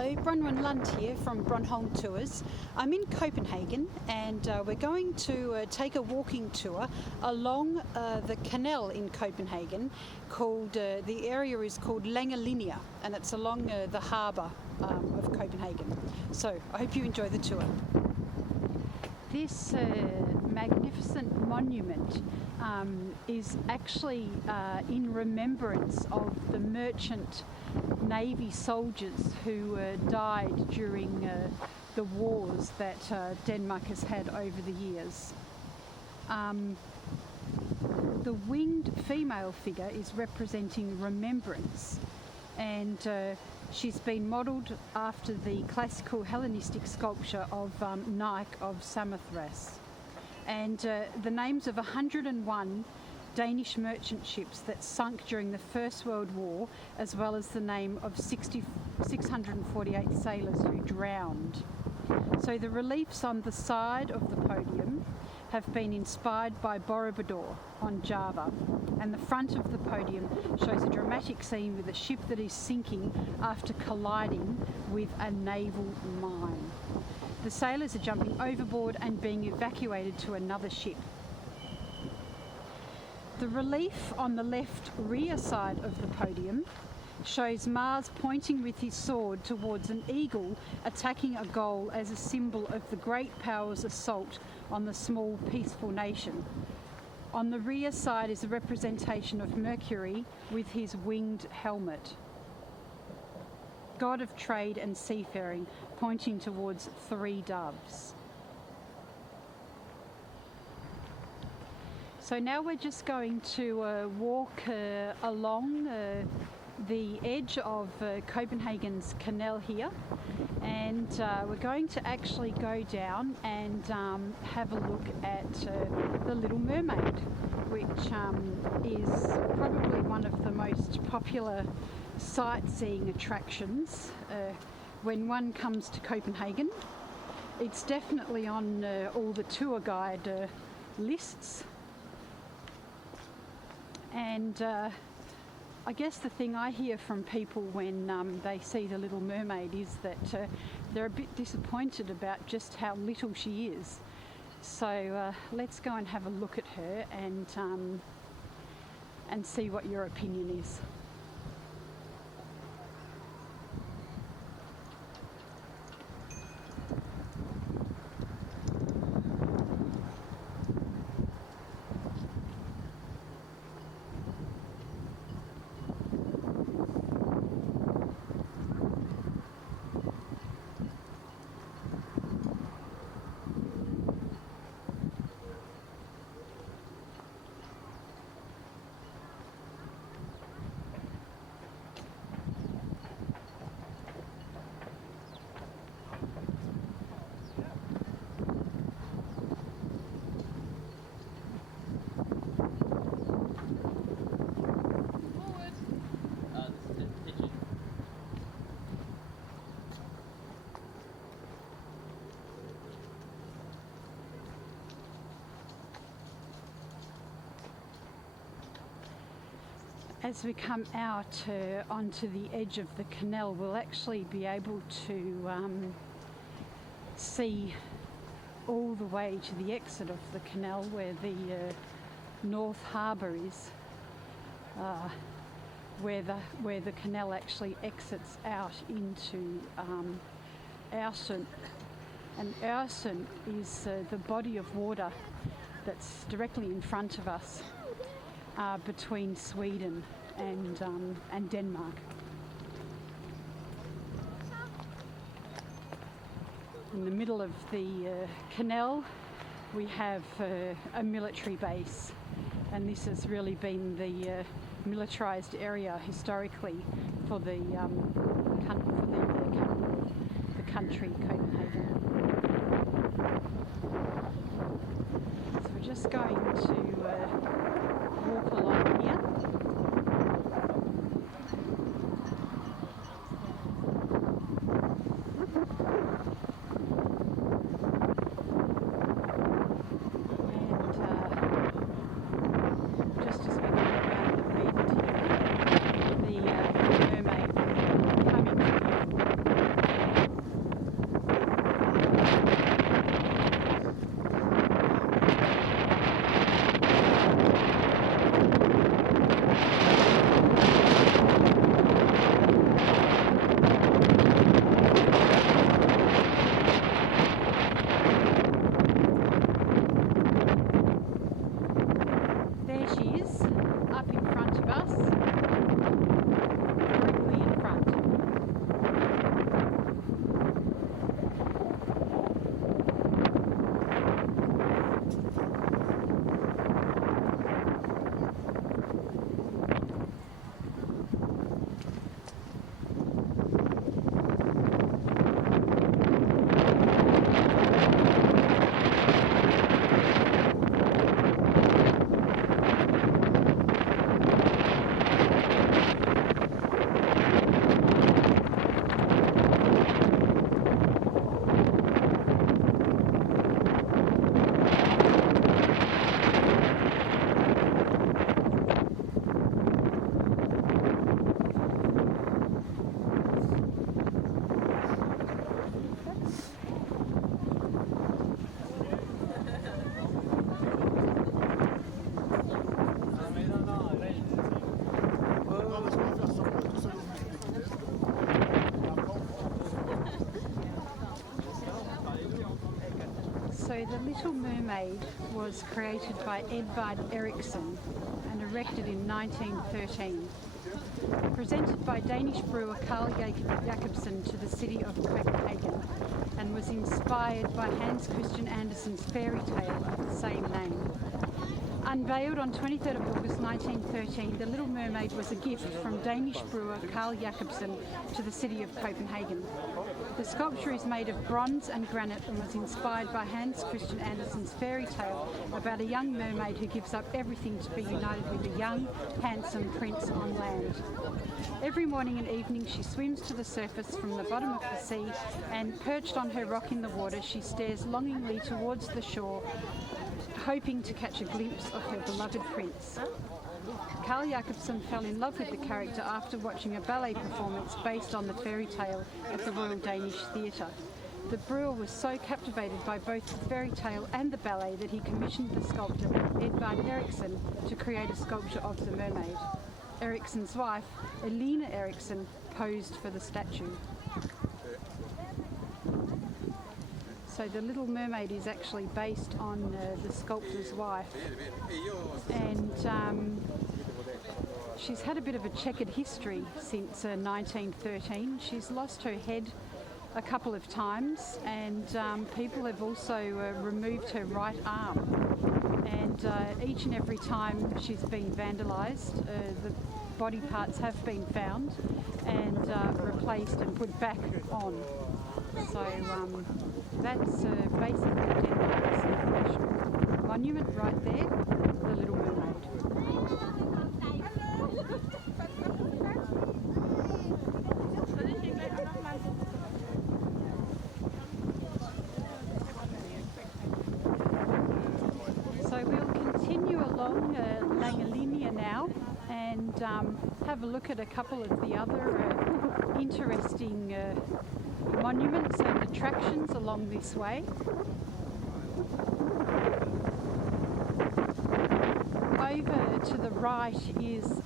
Hello, Bronwyn Lund here from BronHolm Tours. I'm in Copenhagen and we're going to take a walking tour along the canal in Copenhagen called, the area is called Langelinie, and it's along the harbour of Copenhagen. So I hope you enjoy the tour. This magnificent monument is actually in remembrance of the merchant Navy soldiers who died during the wars that Denmark has had over the years. The winged female figure is representing remembrance, and she's been modelled after the classical Hellenistic sculpture of Nike of Samothrace. And the names of 101 Danish merchant ships that sunk during the First World War, as well as the name of 648 sailors who drowned. So the reliefs on the side of the podium have been inspired by Borobudur on Java, and the front of the podium shows a dramatic scene with a ship that is sinking after colliding with a naval mine. The sailors are jumping overboard and being evacuated to another ship. The relief on the left rear side of the podium shows Mars pointing with his sword towards an eagle attacking a goal as a symbol of the great power's assault on the small peaceful nation. On the rear side is a representation of Mercury with his winged helmet, god of trade and seafaring, pointing towards three doves. So now we're just going to walk along the edge of Copenhagen's canal here, and we're going to actually go down and have a look at the Little Mermaid, which is probably one of the most popular sightseeing attractions when one comes to Copenhagen. It's definitely on all the tour guide lists. And I guess the thing I hear from people when they see the Little Mermaid is that they're a bit disappointed about just how little she is. So let's go and have a look at her and see what your opinion is. As we come out onto the edge of the canal, we'll actually be able to see all the way to the exit of the canal where the North Harbour is, where the canal actually exits out into Øresund. And Øresund is the body of water that's directly in front of us, between Sweden and Denmark. In the middle of the canal we have a military base, and this has really been the militarised area historically for the country Copenhagen. So we're just going to walk along here. Just as we come around the bend here, the Mermaid coming to Little Mermaid was created by Edvard Eriksson and erected in 1913. Presented by Danish brewer Carl Jacobsen to the city of Copenhagen, and was inspired by Hans Christian Andersen's fairy tale of the same name. Unveiled on 23rd of August 1913, The Little Mermaid was a gift from Danish brewer Carl Jacobsen to the city of Copenhagen. The sculpture is made of bronze and granite and was inspired by Hans Christian Andersen's fairy tale about a young mermaid who gives up everything to be united with a young, handsome prince on land. Every morning and evening she swims to the surface from the bottom of the sea, and perched on her rock in the water she stares longingly towards the shore, hoping to catch a glimpse of her beloved prince. Carl Jacobsen fell in love with the character after watching a ballet performance based on the fairy tale at the Royal Danish Theatre. The brewer was so captivated by both the fairy tale and the ballet that he commissioned the sculptor Edvard Eriksson to create a sculpture of the mermaid. Eriksson's wife, Lene Eriksson, posed for the statue. So the Little Mermaid is actually based on the sculptor's wife, and she's had a bit of a checkered history since 1913. She's lost her head a couple of times, and people have also removed her right arm, and each and every time she's been vandalised, the body parts have been found and replaced and put back on. So that's basically Denmark's national monument right there, the Little Mermaid. So we'll continue along Langelinie now and have a look at a couple of the other interesting monuments and attractions along this way. Over to the right is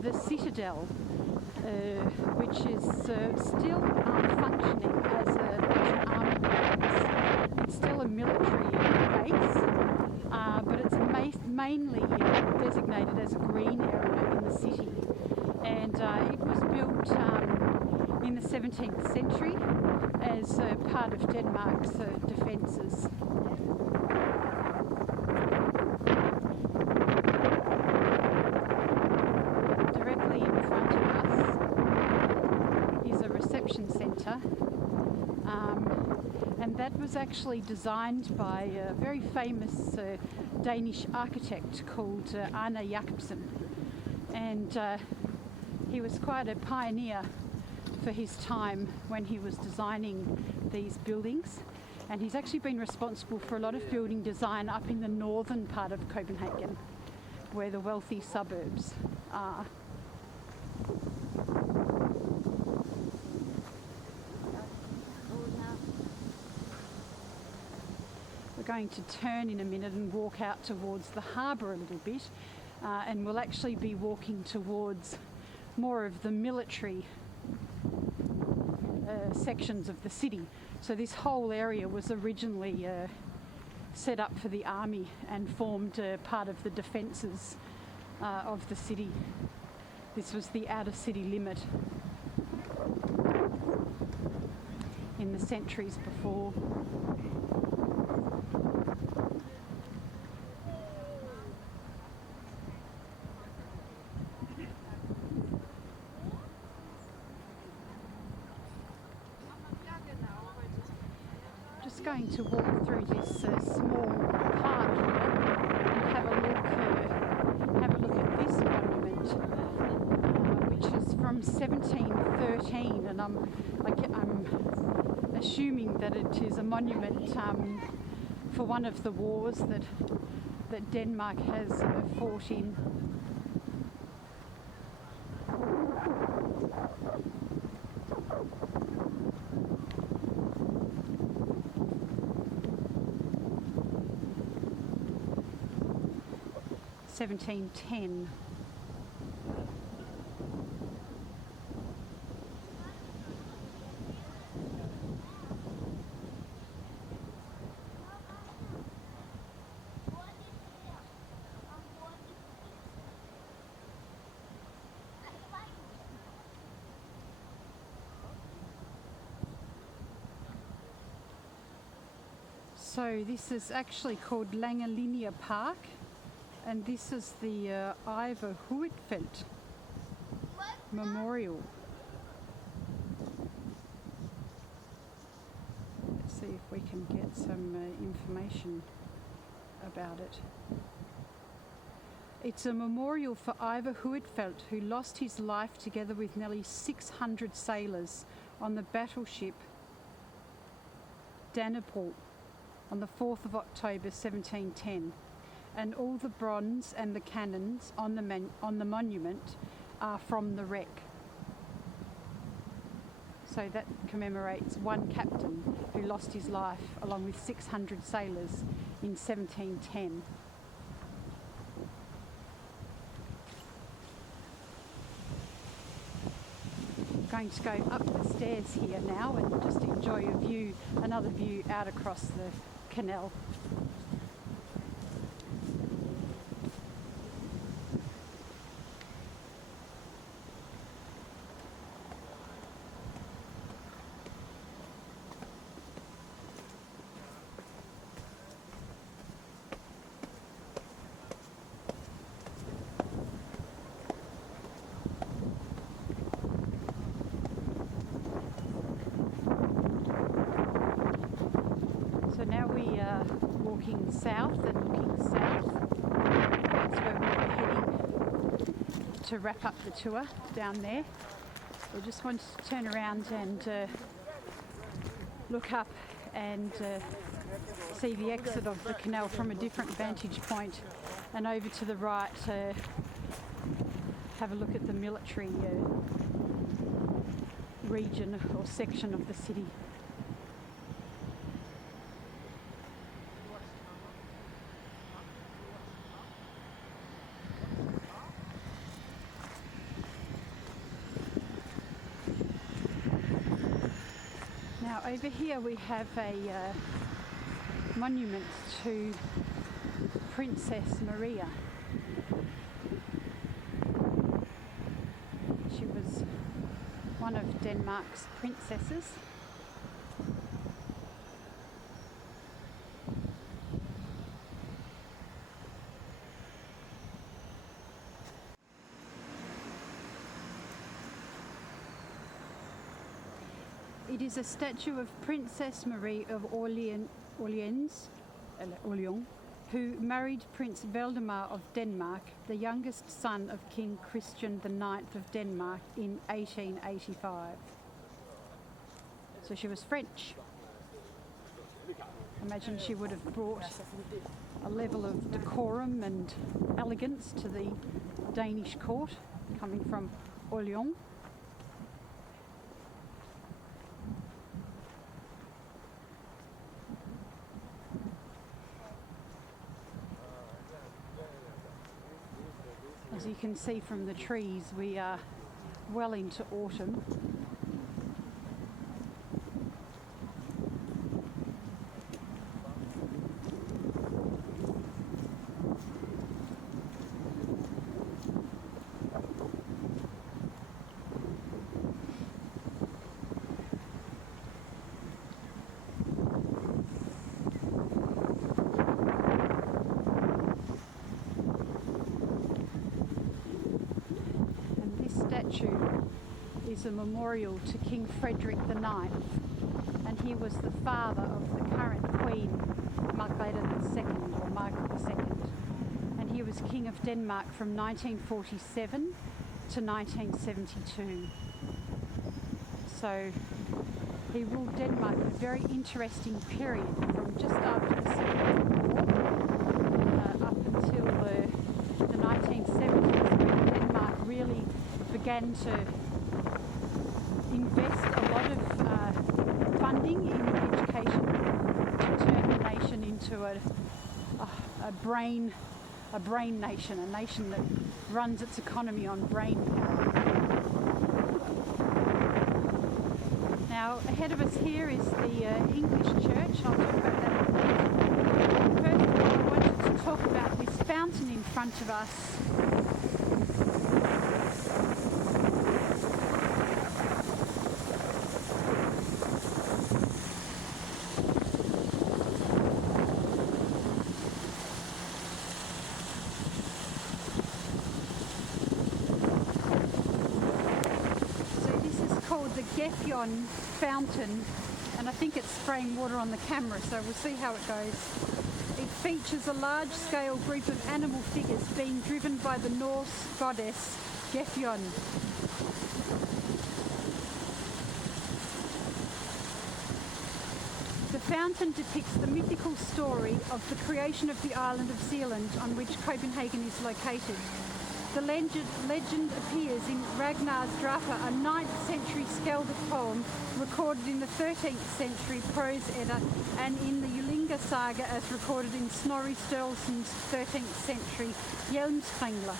the Citadel, which is still functioning as an army base. It's still a military base, but it's mainly designated as a green area in the city. And it was built in the 17th century as part of Denmark's defences. Directly in front of us is a reception centre, and that was actually designed by a very famous Danish architect called Arne Jacobsen, and he was quite a pioneer for his time when he was designing these buildings, and he's actually been responsible for a lot of building design up in the northern part of Copenhagen, where the wealthy suburbs are. We're going to turn in a minute and walk out towards the harbour a little bit, and we'll actually be walking towards more of the military sections of the city. So this whole area was originally set up for the army and formed part of the defences of the city. This was the outer city limit in the centuries before. Going to walk through this small park here and have a look at this monument, which is from 1713, and I'm assuming that it is a monument for one of the wars that Denmark has fought in. (1710). So this is actually called Langelinie Park, and this is the Ivar Huitfeldt Memorial. Let's see if we can get some information about it. It's a memorial for Ivar Huitfeldt, who lost his life together with nearly 600 sailors on the battleship Daneport on the 4th of October 1710, and all the bronze and the cannons on the monument are from the wreck. So that commemorates one captain who lost his life along with 600 sailors in 1710. Going to go up the stairs here now and just enjoy a view, another view out across the canal. So now we are walking south and looking south. That's where we're heading to wrap up the tour, down there. We just wanted to turn around and look up and see the exit of the canal from a different vantage point, and over to the right have a look at the military region or section of the city. Now over here we have a monument to Princess Maria. She was one of Denmark's princesses. It is a statue of Princess Marie of Orleans, who married Prince Valdemar of Denmark, the youngest son of King Christian IX of Denmark in 1885. So she was French. Imagine she would have brought a level of decorum and elegance to the Danish court, coming from Orleans. As you can see from the trees, we are well into autumn. Is a memorial to King Frederick IX, and he was the father of the current Queen Margrethe II, or Margaret II, and he was King of Denmark from 1947 to 1972. So he ruled Denmark in a very interesting period from just after the Civil War up until the 1970s, when Denmark really began to invest a lot of funding in education to turn the nation into a brain nation, a nation that runs its economy on brain power. Now ahead of us here is the English church. I'll talk about that in a minute. First of all, I wanted to talk about this fountain in front of us. Gefion fountain, and I think it's spraying water on the camera, so we'll see how it goes. It features a large-scale group of animal figures being driven by the Norse goddess Gefion. The fountain depicts the mythical story of the creation of the island of Zealand on which Copenhagen is located. The legend appears in Ragnar's Drapa, a 9th century Skaldic poem recorded in the 13th century Prose Edda, and in the Ynglinga saga as recorded in Snorri Sturluson's 13th century Hjelmskringla.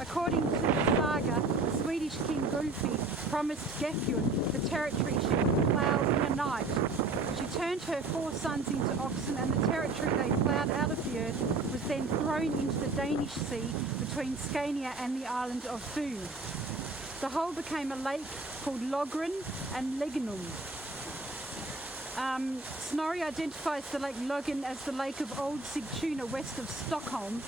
According to the saga, the Swedish king Gulfi promised Gefion the territory she would plough in a night. She turned her 4 sons into oxen, and the territory they ploughed out of the earth was then thrown into the Danish Sea between Scania and the island of Fyn. The whole became a lake called Logren and Leginum. Snorri identifies the Lake Loggen as the Lake of Old Sigtuna west of Stockholm.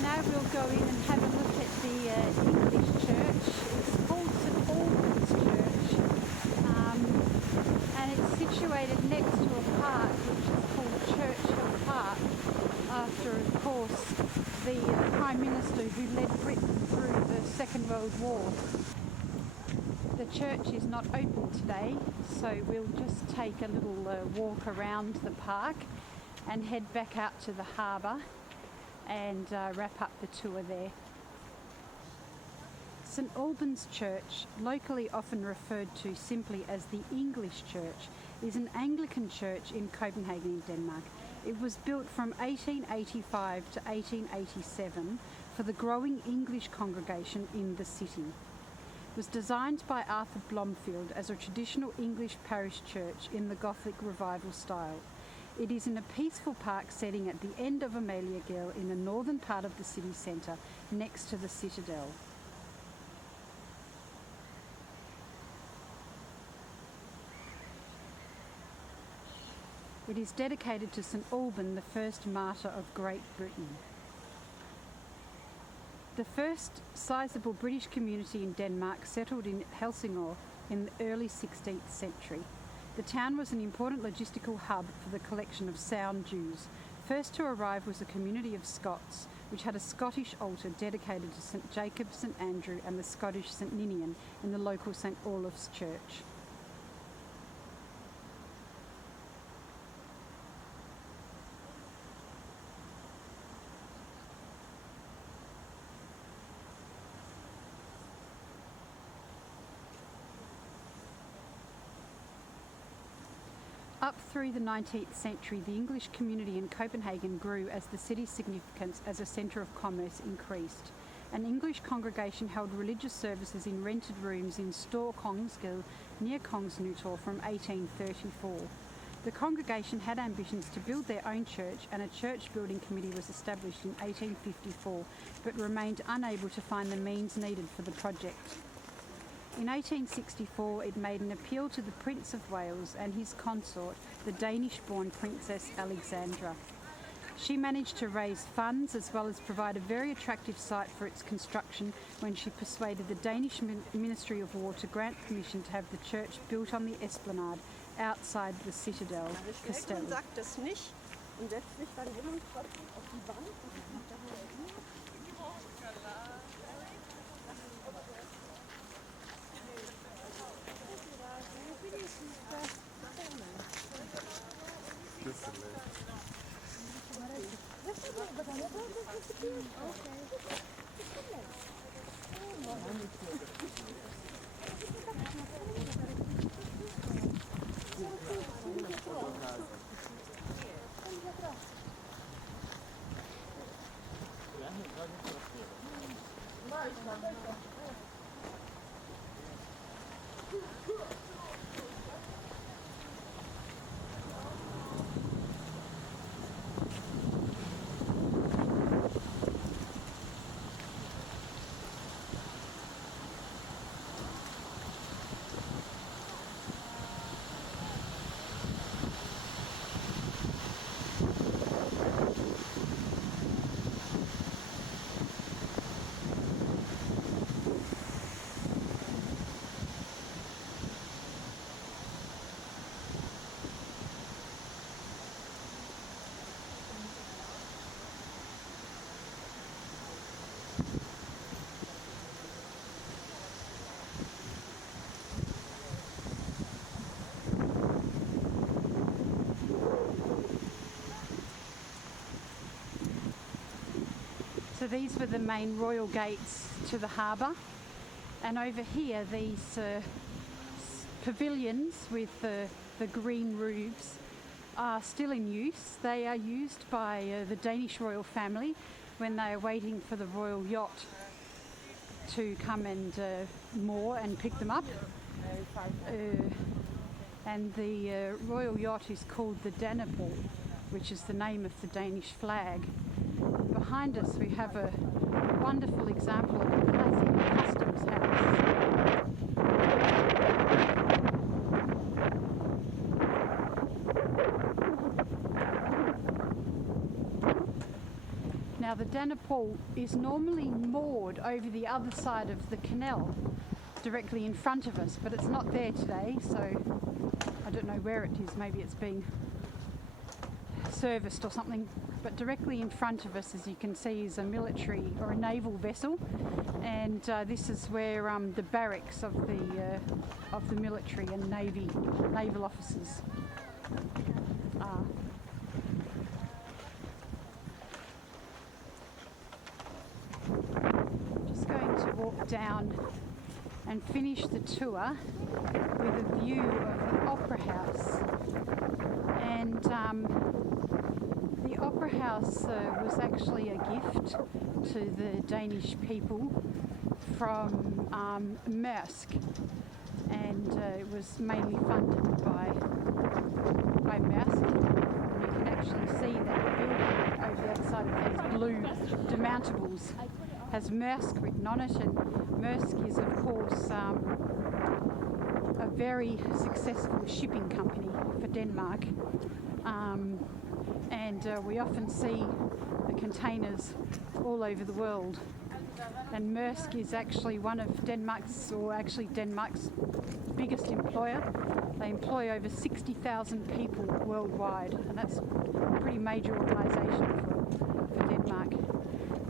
Now we'll go in and have a look at the English church. It's called St Albans Church, and it's situated next to a park which is called Churchill Park, after, of course, the Prime Minister who led Britain through the Second World War. The church is not open today, so we'll just take a little walk around the park and head back out to the harbour and wrap up the tour there. St Albans Church, locally often referred to simply as the English Church, is an Anglican church in Copenhagen, Denmark. It was built from 1885 to 1887 for the growing English congregation in the city. It was designed by Arthur Blomfield as a traditional English parish church in the Gothic Revival style. It is in a peaceful park setting at the end of Amaliagade in the northern part of the city centre, next to the citadel. It is dedicated to St Alban, the first martyr of Great Britain. The first sizable British community in Denmark settled in Helsingør in the early 16th century. The town was an important logistical hub for the collection of sound Jews. First to arrive was a community of Scots, which had a Scottish altar dedicated to St Jacob, St Andrew and the Scottish St Ninian in the local St Olaf's Church. Up through the 19th century, the English community in Copenhagen grew as the city's significance as a centre of commerce increased. an English congregation held religious services in rented rooms in Store Kongsgade near Kongsnytor from 1834. The congregation had ambitions to build their own church, and a church building committee was established in 1854, but remained unable to find the means needed for the project. In 1864, it made an appeal to the Prince of Wales and his consort, the Danish-born Princess Alexandra. She managed to raise funds as well as provide a very attractive site for its construction when she persuaded the Danish Ministry of War to grant permission to have the church built on the esplanade outside the citadel Castell. Sagt das nicht und setzt sich dann hin und trotzdem auf die Bank und macht dann So these were the main royal gates to the harbour, and over here these pavilions with the green roofs are still in use. They are used by the Danish royal family when they are waiting for the royal yacht to come and moor and pick them up. And the royal yacht is called the Dannebrog, which is the name of the Danish flag. Behind us we have a wonderful example of a classic customs house. Now the Dannebrog is normally moored over the other side of the canal, directly in front of us, but it's not there today, so I don't know where it is. Maybe it's being serviced or something. But directly in front of us, as you can see, is a military or a naval vessel, and this is where the barracks of the military and naval officers are. Just going to walk down and finish the tour with a view of the Opera House. And the Opera House was actually a gift to the Danish people from Maersk, and it was mainly funded by Maersk. And you can actually see that the building over that side of these blue demountables has Maersk written on it, and Maersk is of course a very successful shipping company for Denmark. And we often see the containers all over the world. And Maersk is actually one of Denmark's biggest employer. They employ over 60,000 people worldwide, and that's a pretty major organisation for Denmark.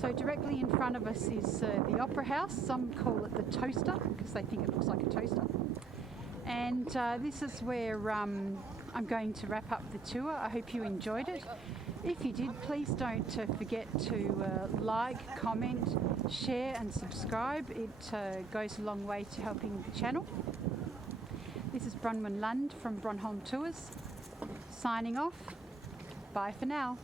So directly in front of us is the Opera House. Some call it the toaster because they think it looks like a toaster. And this is where I'm going to wrap up the tour. I hope you enjoyed it. If you did, please don't forget to like, comment, share and subscribe. It goes a long way to helping the channel. This is Bronwyn Lund from BronHolm Tours, signing off. Bye for now.